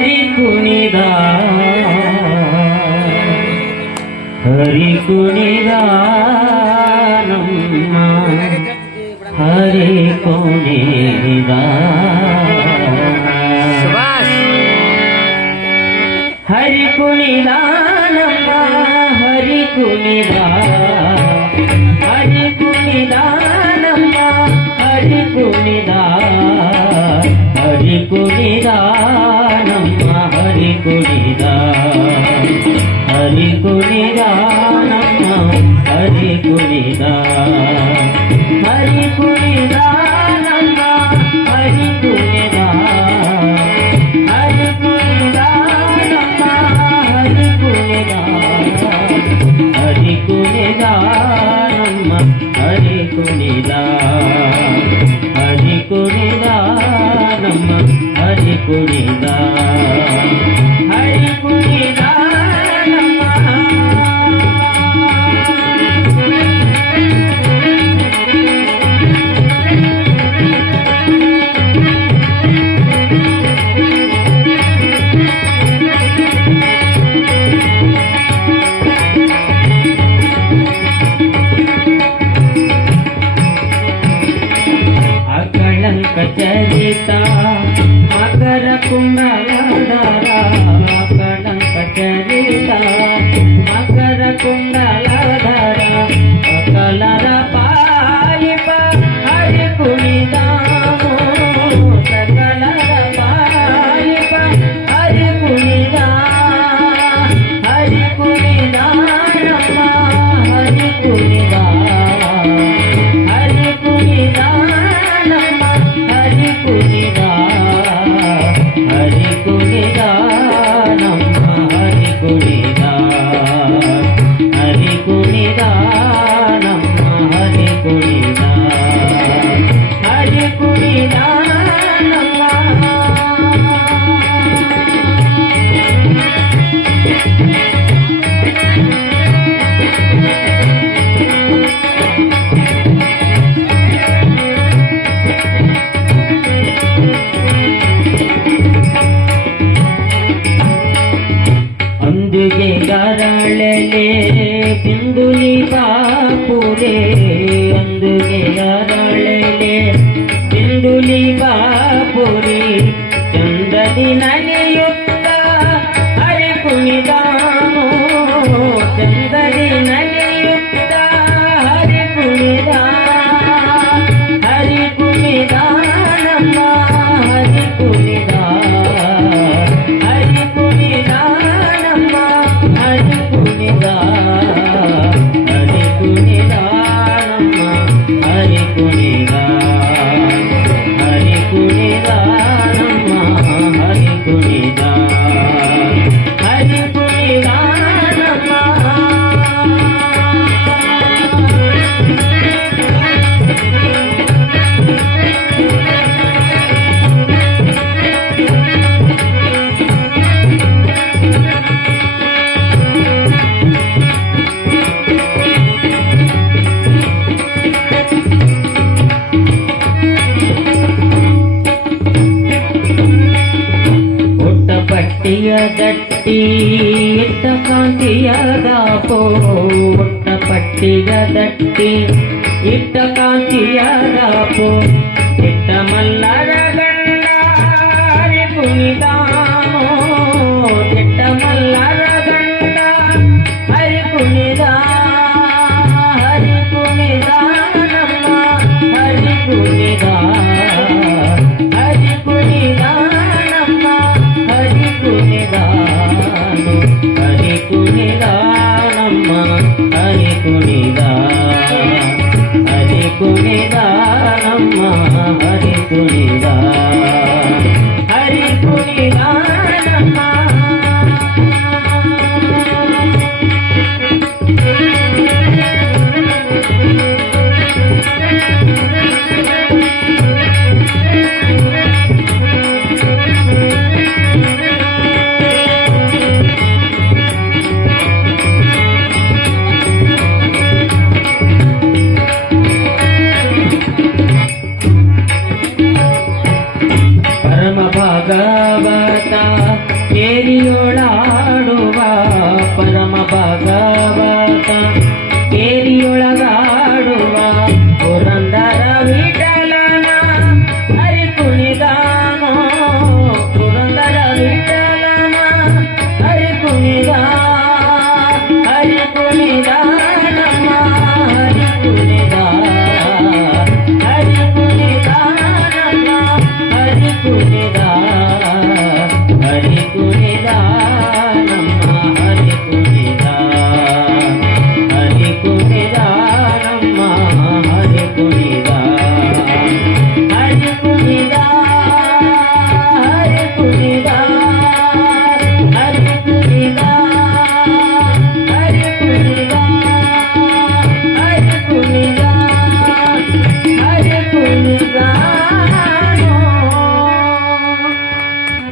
ಹರಿ ಕುಣಿದ ಹರಿ ಕುಣಿದ ನಮ್ಮ ಹರಿ ಕುಣಿದ ಹರಿ ಕುಣಿದ ನಮ್ಮ ಹರಿ ಕುಣಿದ ಹರಿ ಕುಣಿದ ನಮ್ಮ ಹರಿ ಕುಣಿದ ಹರಿ ಕುಣಿದ ನಮ್ಮ ಹರಿ ಕುಣಿದ ಹರಿ ಕುಣಿದ ನಮ್ಮ ಹರಿ ಕುಣಿದ ಹರಿ ಕುಣಿದ ನಮ್ಮ ಹರಿ ಕುಣಿದ ಹರಿ ಕುಣಿದ ನಮ್ಮ ಹರಿ ಕುಣಿದ ಹರಿ ಕುಣಿದ ನಮ್ಮ ಹರಿ ಕುಣಿದ ಹರಿ ಕುಣಿದ ನಮ್ಮ ಹರಿ ಕುಣಿದ ಹರಿ ಕುಣಿದ ನಮ್ಮ ಅಕಳಂಕ ಚರಿತ ಮಕರ ಕುಂಡಲಧರ ಅಕಳಂಕ ಚರಿತ ಮಕರ ಕುಂಡಲಧರ ಸಕಲರ ಪಾಯಿಪ ಹರಿ ಕುಣಿದಾನು ಸಕಲರ ಪಾಯಿಪ ಹರಿ ಕುಣಿದ ಹರಿ ಕುಣಿದ ನಮ್ಮ ಹರಿ ಕುಣಿದ ಹರಿ ಕುಣಿದ ನಮ್ಮ ಹರಿ ಕುಣಿದ ಹರಿ ಕುಣಿದ ನಮ್ಮ ಹರಿ ಕುಣಿದ ಹರಿ ಕುಣಿದ ನಮ್ಮ ಹರಿ ಕುಣಿದ ಹರಿ ಕುಣಿದ ನಮ್ಮ ಅಂದುಗೆ ಗರಳಲೆ ಬಿಂದುಲಿ ಬಾಪುರೆ ಅಂದುಗೆ ಗರಳಲೆ ಬಿಂದುಲಿ ಬಾಪುರಿ ಚಂದ್ರದಿ ನಲಿಯುತ್ತ ಹರಿ ಕುಣಿದಾನು ಚಂದ್ರದಿ ನಲಿಯುತ್ತ ಹರಿ ಕುಣಿದ ಹರಿ ಕುಣಿದ ನಮ್ಮ ಹರಿ ಕುಣಿದ ಹರಿ ಕುಣಿದ ನಮ್ಮ ಹರಿ ಕುಣಿದ ಹರಿ ಕುಣಿದ ನಮ್ಮ ಹರಿ ಕುಣಿದ ಹರಿ ಕುಣಿದ ನಮ್ಮ ಹರಿ ಕುಣಿದ ಹರಿ ಕುಣಿದ ನಮ್ಮ ಪಟ್ಟಿಯ ದಟ್ಟಿ ಇಟ್ಟ ಕಾಂತಿಯ ದಾಪೋ ಒಟ್ಟ ಪಟ್ಟಿಯ ದಟ್ಟಿ ಇಟ್ಟ ಕಾಂತಿಯ ದಾಪೋ ಇಟ್ಟ ಮಲ್ಲರ